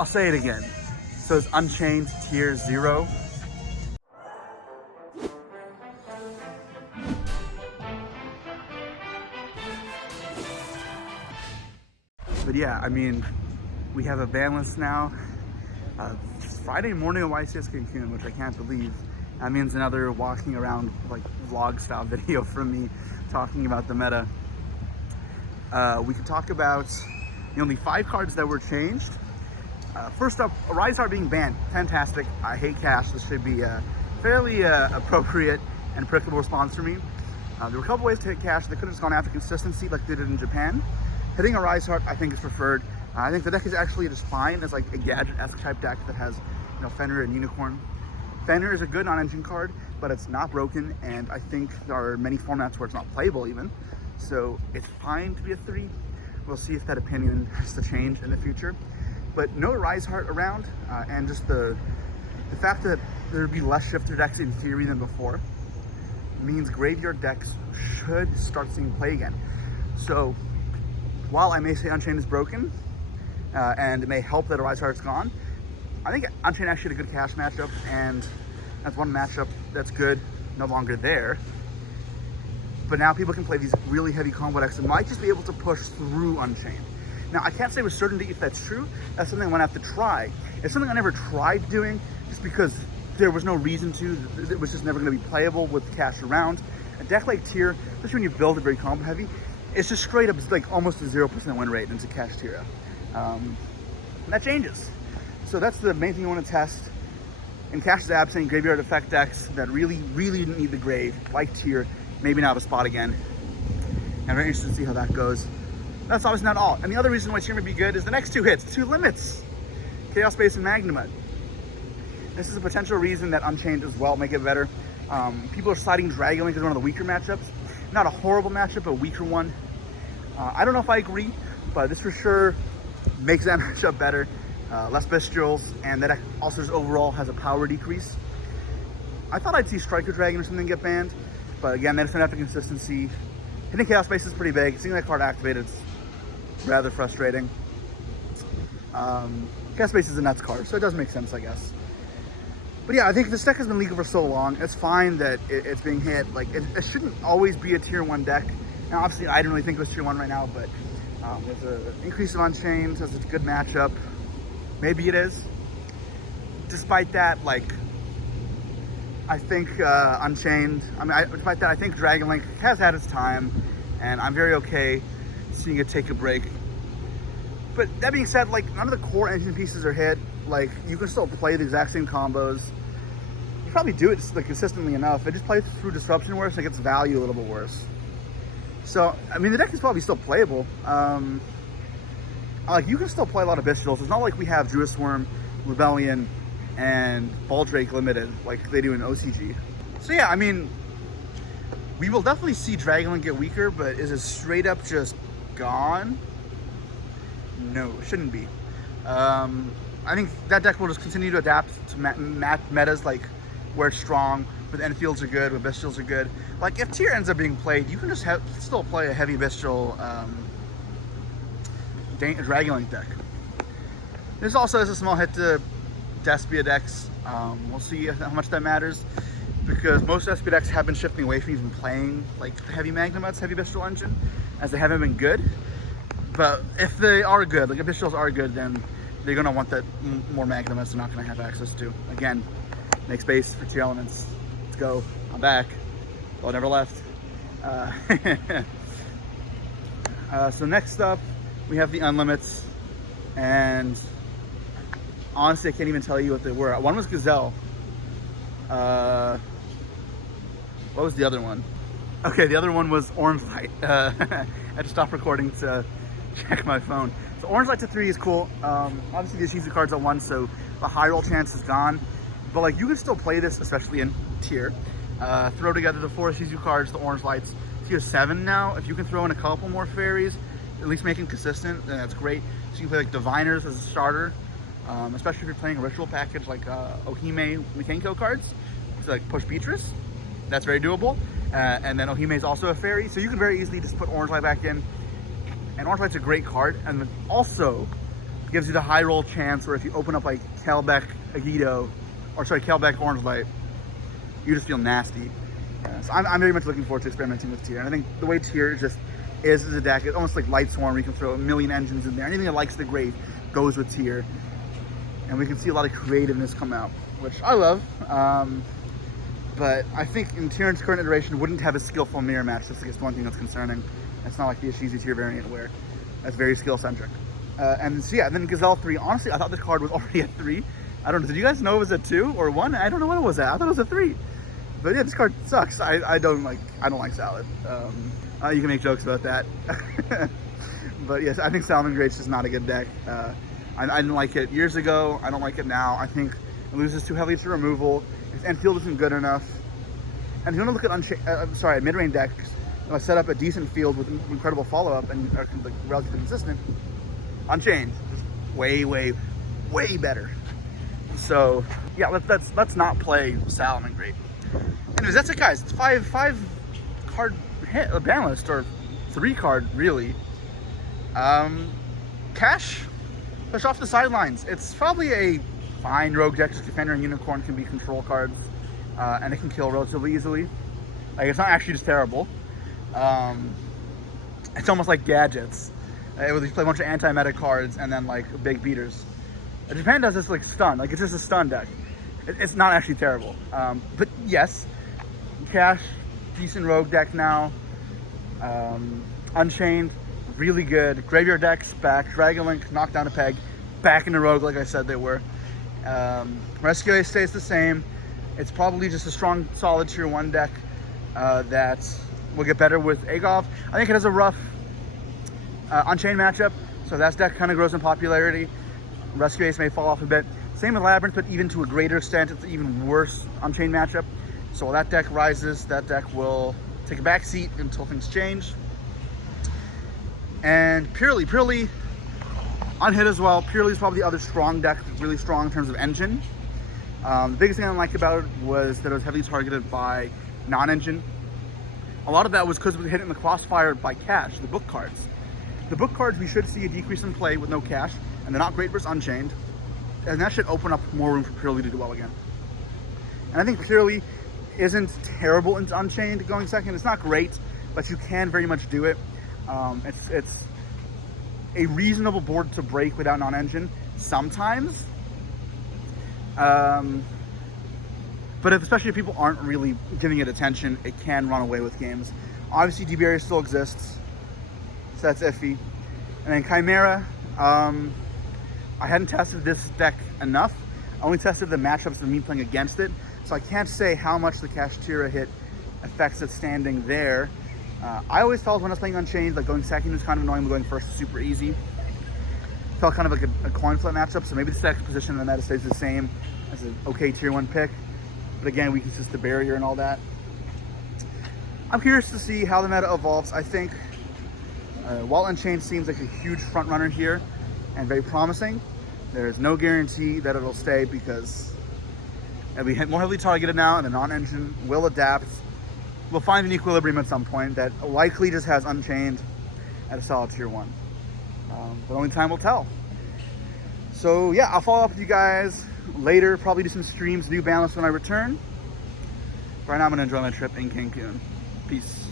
I'll say it again. So it's Unchained tier 0. But yeah, I mean, we have a ban list now. Friday morning of YCS Cancun, which I can't believe. That means another walking around like vlog style video from me talking about the meta. We can talk about the only 5 cards that were changed. First up, Rise Heart being banned. Fantastic. I hate cash. This should be a fairly appropriate and applicable response for me. There were a couple ways to hit cash. They could have just gone after consistency like they did in Japan. Hitting a Rise Heart, I think, is preferred. I think the deck is actually just fine as like a gadget-esque type deck that has, you know, Fenrir and Unicorn. Fenrir is a good non-engine card, but it's not broken, and I think there are many formats where it's not playable even. So it's fine to be a 3. We'll see if that opinion has to change in the future. But no Rise Heart around, and just the fact that there would be less shifter decks in theory than before means graveyard decks should start seeing play again. So while I may say Unchained is broken, and it may help that a Rise Heart's gone, I think Unchained actually had a good cash matchup, and that's one matchup that's good, no longer there. But now people can play these really heavy combo decks and might just be able to push through Unchained. Now, I can't say with certainty if that's true. That's something I'm gonna have to try. It's something I never tried doing just because there was no reason to. It was just never gonna be playable with cash around. A deck like Tier, especially when you build it very combo heavy, it's just straight up like almost a 0% win rate into Kashtira. And that changes. So that's the main thing you want to test. In Cash's absent, graveyard effect decks that really need the grave, like Tier, maybe now have a spot again. I'm very interested to see how that goes. That's obviously not all. And the other reason why Tier may be good is the next 2 hits, 2 limits. Chaos Base and Magnamud. This is a potential reason that Unchained as well make it better. People are citing Dragonlink as one of the weaker matchups. Not a horrible matchup, but a weaker one. I don't know if I agree, but this for sure makes that matchup better. Less Bestials, and that deck also just overall has a power decrease. I thought I'd see Striker Dragon or something get banned, but again, they just don't have the consistency. Hitting Chaos Base is pretty big. Seeing that card activated is rather frustrating. Chaos Base is a nuts card, so it does make sense, I guess. But yeah, I think this deck has been legal for so long. It's fine that it's being hit. Like, it shouldn't always be a tier 1 deck. Now, obviously, I don't really think it was tier 1 right now, but there's an increase of Unchained, so it's a good matchup. Maybe it is. Despite that, like, I think Unchained, despite that, I think Dragonlink has had its time, and I'm very okay seeing it take a break. But that being said, like, none of the core engine pieces are hit. Like, you can still play the exact same combos. You probably do it just, like, consistently enough. It just plays through disruption worse and it gets value a little bit worse. So, I mean, the deck is probably still playable. Like, you can still play a lot of Bestials. It's not like we have Druisworm, Rebellion, and Baldrake limited like they do in OCG. So yeah, I mean, we will definitely see Dragonlink get weaker, but is it straight up just gone? No, it shouldn't be. I think that deck will just continue to adapt to metas, like where it's strong, where the Enfields are good, where Bestials are good. Like, if Tier ends up being played, you can just still play a heavy Bestial Dragonlink deck. This also has a small hit to Despia decks. We'll see how much that matters, because most Despia decks have been shifting away from even playing like the heavy Magnamuts, heavy Bestial engine, as they haven't been good. But if they are good, like if Bestials are good, then they're gonna want that more Magnamuts they're not gonna have access to. Again, make space for 2 elements. Let's go. I'm back. Oh, never left. So next up, we have the Unlimits, and honestly, I can't even tell you what they were. One was Gazelle. What was the other one? Okay, the other one was Orange Light. I had to stop recording to check my phone. So Orange Light to 3 is cool. Obviously, these use the cards at once, so the high roll chance is gone. But like, you can still play this, especially in Tier. Throw together the 4 Shizu cards, the Orange Lights. Tier 7 now. If you can throw in a couple more fairies, at least make them consistent, then that's great. So you can play like Diviners as a starter, especially if you're playing a ritual package like Ohime Mikenko cards, so like push Beatrice. That's very doable. And then Ohime is also a fairy, so you can very easily just put Orange Light back in. And Orange Light's a great card, and then also gives you the high roll chance where if you open up like Kelbeck Agito, or sorry, Kelbeck Orange Light, you just feel nasty. So I'm very much looking forward to experimenting with Tier. And I think the way Tier just is as a deck, it's almost like Light Swarm, where you can throw a million engines in there. Anything that likes the grave goes with Tier. And we can see a lot of creativeness come out, which I love. But I think in Tyrant's current iteration wouldn't have a skillful mirror match. That's just one thing that's concerning. It's not like the Ishizu Tier variant where that's very skill centric. And so yeah, then Gazelle 3, honestly, I thought this card was already at 3. I don't know, did you guys know it was at 2 or 1? I don't know what it was at. I thought it was at 3. But yeah, this card sucks. I don't like Salad. You can make jokes about that. But yes, I think Salmon Grate's just not a good deck. I didn't like it years ago. I don't like it now. I think it loses too heavily to removal. Its end field isn't good enough. And if you want to look at mid-range decks, set up a decent field with incredible follow-up and are like relatively consistent, Unchained is way, way, way better. So yeah, let's not play Salmon Grate. Anyways, that's it, guys. It's five card Banlist, or 3 card really. Cash, push off the sidelines. It's probably a fine rogue deck. Defender and Unicorn can be control cards, and it can kill relatively easily. Like, it's not actually just terrible. It's almost like Gadgets. It would play a bunch of anti-meta cards and then like big beaters. Japan does this like stun, like it's just a stun deck. It's not actually terrible. But yes, Cash, decent rogue deck now. Unchained, really good. Graveyard decks back. Dragonlink knocked down a peg, back into rogue like I said they were. Rescue Ace stays the same. It's probably just a strong, solid tier 1 deck that will get better with Agov. I think it has a rough Unchained matchup, so that deck kind of grows in popularity. Rescue Ace may fall off a bit. Same with Labyrinth, but even to a greater extent, it's an even worse Unchained matchup. So while that deck rises, that deck will take a back seat until things change. And Purely unhit as well. Purely is probably the other strong deck, really strong in terms of engine. The biggest thing I didn't like about it was that it was heavily targeted by non-engine. A lot of that was because we hit it in the crossfire by Cash, the book cards. The book cards, we should see a decrease in play with no Cash, and they're not great versus Unchained. And that should open up more room for Purely to do well again. And I think Purely isn't terrible into Unchained going second. It's not great, but you can very much do it. It's a reasonable board to break without non-engine sometimes. But especially if people aren't really giving it attention, it can run away with games. Obviously, DBR still exists, so that's iffy. And then Chimera, I hadn't tested this deck enough. I only tested the matchups of me playing against it, so I can't say how much the Kashtira hit affects its standing there. I always felt when I was playing Unchained, like going second was kind of annoying, but going first was super easy. Felt kind of like a coin flip matchup, so maybe the deck's position in the meta stays the same as an okay tier 1 pick. But again, we can just the barrier and all that. I'm curious to see how the meta evolves. I think while Unchained seems like a huge front runner here and very promising, there's no guarantee that it'll stay because it'll be more heavily targeted now, and the non-engine will adapt. We'll find an equilibrium at some point that likely just has Unchained at a solid tier 1. But only time will tell. So yeah, I'll follow up with you guys later, probably do some streams, new Banlist when I return. Right now I'm gonna enjoy my trip in Cancun. Peace.